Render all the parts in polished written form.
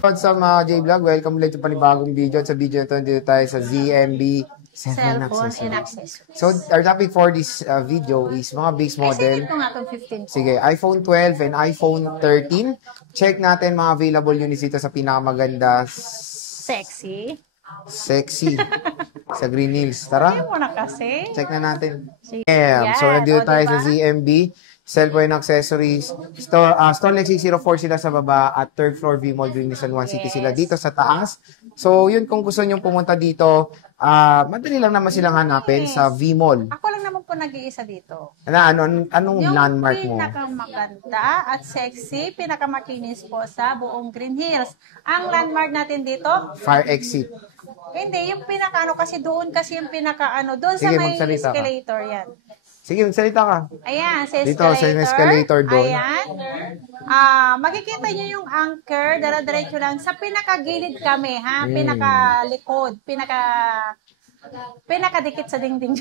What's up mga J-Vlog? Welcome ulit sa panibagong video. Sa video na ito, dito tayo sa ZMB Cellphone and accessories. So, our topic for this video is mga base model. Ay, ko nga itong 15 ko. Sige, iPhone 12 and iPhone 13. Check natin mga available units dito sa pinakamaganda. Sexy. Sa Green Hills. Tara. Hindi mo na kasi. Check na natin. Yeah. So, nandito tayo diba? sa ZMB. Cellphone and accessories. Store Lake 604 sila sa baba at third floor V-Mall Green Hills and One City sila dito sa taas. So, yun kung gusto nyo pumunta dito, madali lang naman silang hanapin sa V-Mall. Ako lang naman po nag-iisa dito. Anong Yung landmark mo? Yung pinakamaganda at sexy, pinakamakinis po sa buong Green Hills. Ang landmark natin dito, Fire exit. hindi, yung pinaka kasi doon kasi yung pinaka doon Sige, sa may magsalita ka. escalator yan. Sige, magsalita ka. Ayan, sa Dito, escalator. sa escalator doon. Ayan. Makikita nyo yung anchor, dara-diretso lang. Sa pinakagilid kami, ha? Pinakalikod, pinakadikit sa dingding.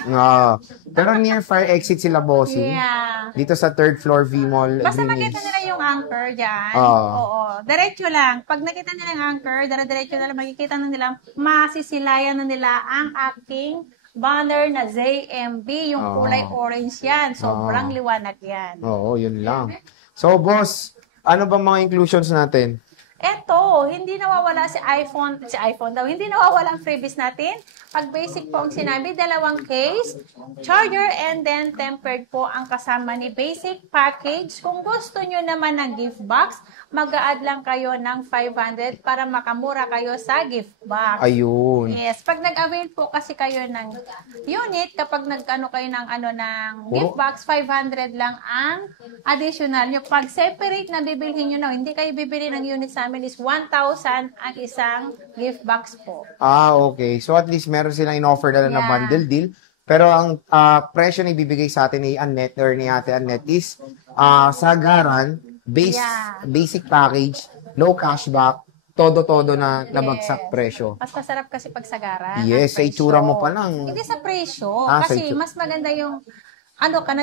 Pero near fire exit sila, bossing. Yeah. Dito sa third floor V-Mall. Basta Green makita Hills. nila yung anchor dyan. Oo. Oo. Diretso lang. Pag nakita nila yung anchor, dara-diretso na lang, makikita na nila, masisilayan na nila ang aking banner na ZMB, yung kulay orange yan. Sobrang liwanag yan. Oo, yun lang. So, boss, ano ba mga inclusions natin? Eto, hindi nawawala si iPhone daw, hindi nawawala ang freebies natin. Pag basic po ang sinabi, 2 case, charger, and then tempered po ang kasama ni basic package. Kung gusto nyo naman ng gift box, mag-a-add lang kayo ng 500 para makamura kayo sa gift box. Ayun. Yes, pag nag-avail po kasi kayo ng unit, kapag nag-ano kayo ng gift box, 500 lang ang additional nyo. Pag separate na bibilhin nyo na, hindi kayo bibili ng unit sa amin, is 1,000 ang isang gift box po. Okay. So at least meron silang in-offer na bundle deal. Pero ang presyo na ibibigay sa atin ni Annette or ni Ate Annette is sagaran, basic package, no cashback, todo-todo na nabagsak presyo. Mas masarap kasi pag sagaran. Yes, sa itsura mo pa lang. Hindi sa presyo. Kasi mas maganda yung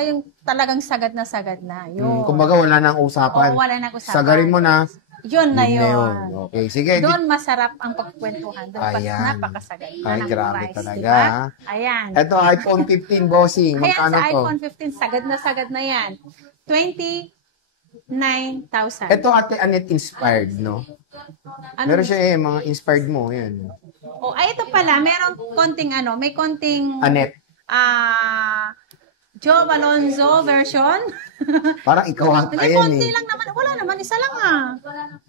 yung talagang sagad na. Yung, kumbaga wala nang usapan. Oo, wala nang usapan. Sagarin mo na. Yun na yun. Okay, sige. Doon masarap ang pagkwentuhan. Doon napakasagad. Ay, grabe price, talaga. Diba? Ayan. Ito, iPhone 15, bossing. Ayan, Magkano sa to? iPhone 15, sagad na yan. 29,000. Ito, Ate Annette inspired, no? Meron siya mga inspired mo, yan. Ito pala, meron konting may konting Annette. Joe Alonzo version. Parang ikaw ata Hindi, yan konti lang naman. Wala naman, isa lang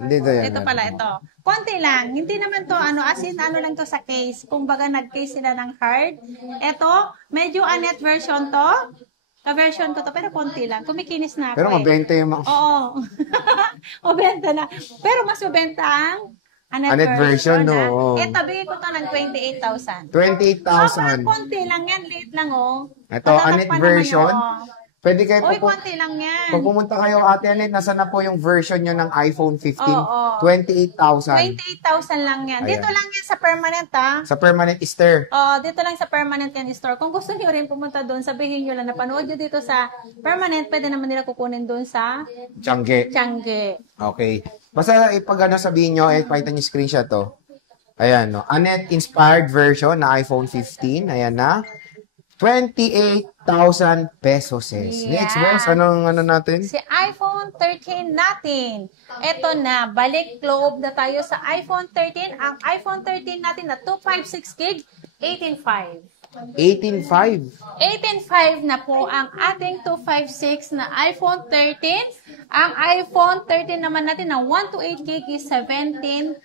Hindi to yan. Ito pala, ito. Konti lang. Hindi naman to, as in, lang to sa case. Kung baga, nag-case sila ng hard. Ito, medyo Annette version to. Ka-version ko to, pero konti lang. Kumikinis na ako. Pero mabenta yung mga... Oo. Mabenta na. Pero mas mabenta ang Annette version, no? Ito, bigay ko to ng 28,000. 28,000. Sobrang konti lang yan. Late lang, Ito, Annette version. Pwede kayo konti lang yan. Pag pumunta kayo, Ate Annette, nasa na po yung version nyo ng iPhone 15? Oo. 28,000. 28,000 lang yan. Ayan. Dito lang yan sa permanent, Sa permanent store. Dito lang sa permanent yan store. Kung gusto niyo rin pumunta doon, sabihin niyo lang, napanood niyo dito sa permanent, pwede naman nila kukunin doon sa Tiangge. Okay. Basta pag sabihin nyo, pakita nyo screenshot to. Ayan, no. Annette inspired version na iPhone 15. Ayan na. 28,000 pesos. Yeah. Next, boss, anong natin? Si iPhone 13 natin. Ito na, balik globe na tayo sa iPhone 13. Ang iPhone 13 natin na 256 gig, 18.5. 18.5. 18.5 na po ang ating 256 na iPhone 13. Ang iPhone 13 naman natin na 128 gig is 17,000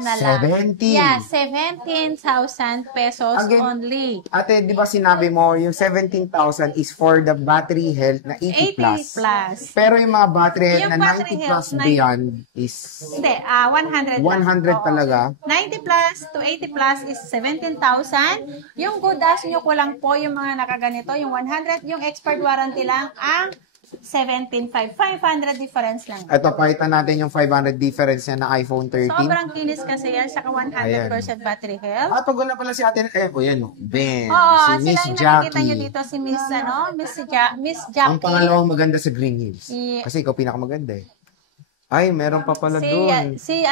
na lang. 17? Yeah, 17,000 pesos only. Ate, di ba sinabi mo, yung 17,000 is for the battery health na 80 plus. 80 plus. Pero yung mga battery health Yung na battery 90 plus health, beyond is... Hindi, 100 plus. 100 talaga? 90 plus to 80 plus is 17,000. Yung good as nyo ko lang po yung mga nakaganito, yung 100, yung expert warranty lang ang 17.5. 500 difference lang. Ito, pakita natin yung 500 difference niya na iPhone 13. Sobrang kinis kasi yan, saka 100% battery health. Pag wala pala si ate, yan, Ben. Oo, Si sila Miss yung Jackie. nakikita nyo dito, si Miss Jackie. Ang pangalawang maganda sa Green Hills. Yeah. Kasi ikaw pinakamaganda eh. Ay, meron pa pala doon. Si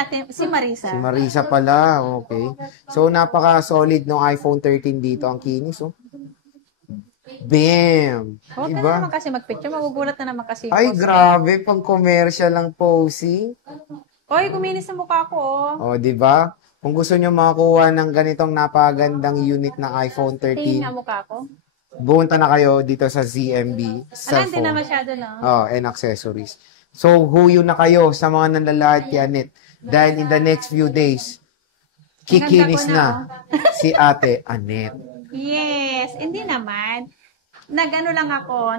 Marisa. Si Marisa pala, okay. So, napaka-solid ng iPhone 13 dito. Ang kinis, oh. Bam! Huwag ka na naman kasi mag-picture. Magugulat na naman kasi. Ay, grabe. Pang commercial lang posing. Oy, kuminis sa mukha ko, O, di ba? Kung gusto nyo makakuha ng ganitong napagandang unit ng iPhone Tingin 13, nga mukha ko. bumunta na kayo dito sa ZMB Hindi na cellphone. masyado, no? And accessories. So, huyo na kayo sa mga nanlalait kay Annette. Dahil in the next few days, kikinis Ang ganda ko na si Ate Annette. Yes, hindi naman. Nag-ano lang ako,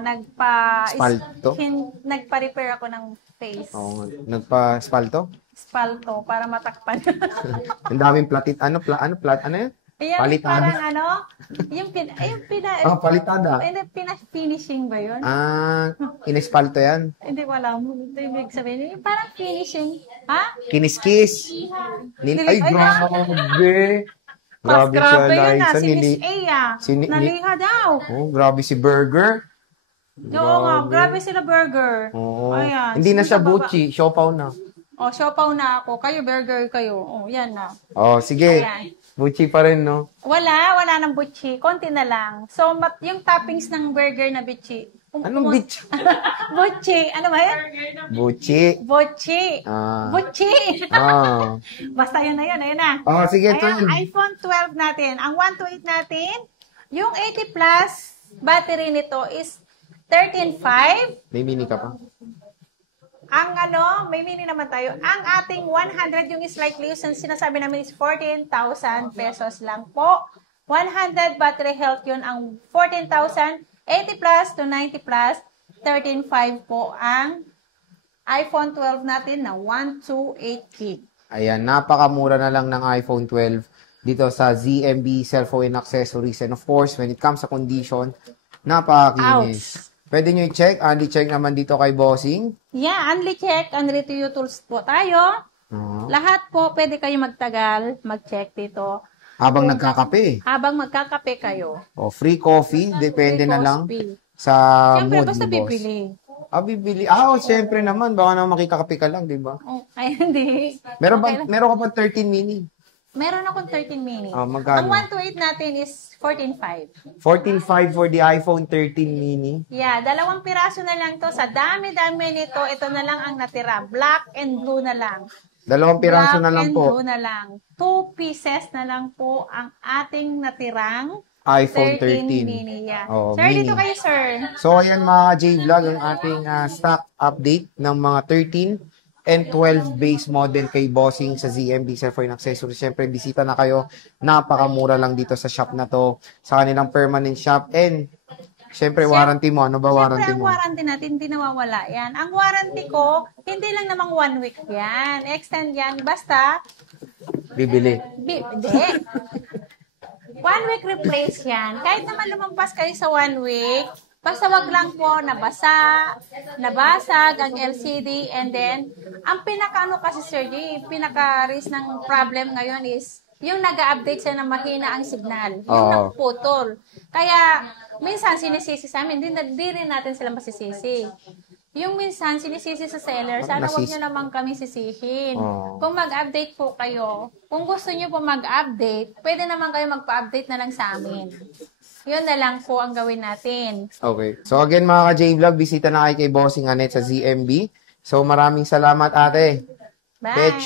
Spalto? nagpa-repair ako ng face. Oo, nagpa-spalto? Spalto, para matakpan. Ang daming platit. Ano yun? Ayan, Palitada. parang ano, Palitada. finishing ba yun? Inispalto yan. Hindi ko alam. Ito ibig sabihin. Yung parang finishing. Ha? Kiniskis. Ay, grabe. Grabe siya, Grabe yun Liza. si Miss A. Naliha daw. Oh, grabe si Burger. Oo nga, grabe sila burger. Oo. Ayan. Hindi na Sino siya sa baba? Bucci. Siopaw na. O, siopaw na ako. Kayo, burger kayo. O, yan na. Oh, sige. Ayan. Bucci pa rin, no? Wala nang butchi. Konti na lang. So, yung toppings ng burger na butchi. Anong bitch? Butchi. Ano ba yun? Bucci. Butchi. Ah. Butchi. Ah. Basta yun na yun. Ayun na. Oh, sige, Ayan, Tol. iPhone 12 natin. Ang 128 natin, yung 80 plus battery nito is 13.5. May mini ka pa? Ang may mini naman tayo. Ang ating 100, yung slightly used, ang sinasabi namin is 14,000 pesos lang po. 100 battery health yun ang 14,000. 80 plus to 90 plus, 13.5 po ang iPhone 12 natin na 128 gig. Ayan, napakamura na lang ng iPhone 12 dito sa ZMB Cellphone and Accessories. And of course, when it comes sa condition, napakakinis. Pwede nyo i-check. Andy, check naman dito kay Bossing. Yeah, Unli check, Unli to tools po tayo. Lahat po, pwede kayo magtagal, mag-check dito. Habang nagkakape. Habang magkakape kayo. O, free coffee. Depende Free na lang coffee. sa Siyempre, mood basta ni boss. bibili. Bibili. Siyempre naman. Baka naman makikakape ka lang, di ba? Oh, ay, hindi. Meron Okay lang. ka pa 13 mini. Meron akong 13 mini. Magkano? Ang 128 natin is 14.5. 14.5 for the iPhone 13 mini. Yeah, 2 piraso na lang to. Sa dami-dami nito, ito na lang ang natira. Black and blue na lang. 2 piraso na lang Black and po. blue na lang. 2 pieces na lang po ang ating natirang iPhone 13 13. mini. Yeah. Oh, Sir, mini. dito kayo, sir. So, ayan mga J-Vlog, ang ating stock update ng mga 13 and 12 base model kay Bossing sa ZMB Cellphone and Accessories. Siyempre, bisita na kayo. Napakamura lang dito sa shop na to. Sa kanilang permanent shop. And, siyempre, warranty mo. Ano ba warranty Siyempre, ang mo? warranty natin, hindi nawawala yan. Ang warranty ko, hindi lang namang 1 week yan. Extend yan. Basta, Bibili. hindi. 1 week replace yan. Kahit naman lumampas kayo sa 1 week, basta wag lang po nabasag ang LCD, and then, ang pinaka-ano kasi, Sir G, pinaka-risk ng problem ngayon is, yung nag-update siya na mahina ang signal. Yung nagputol. Kaya, minsan sinisisi sa amin, di rin natin sila masisisi. Yung minsan, sinisisi sa seller, sana huwag nyo naman kami sisihin. Kung mag-update po kayo, kung gusto nyo po mag-update, pwede naman kayo magpa-update na lang sa amin. Yun na lang po ang gawin natin. Okay. So again mga ka-J-Vlog, bisita na kayo kay Bossing Annette sa ZMB. So maraming salamat ate. Bye!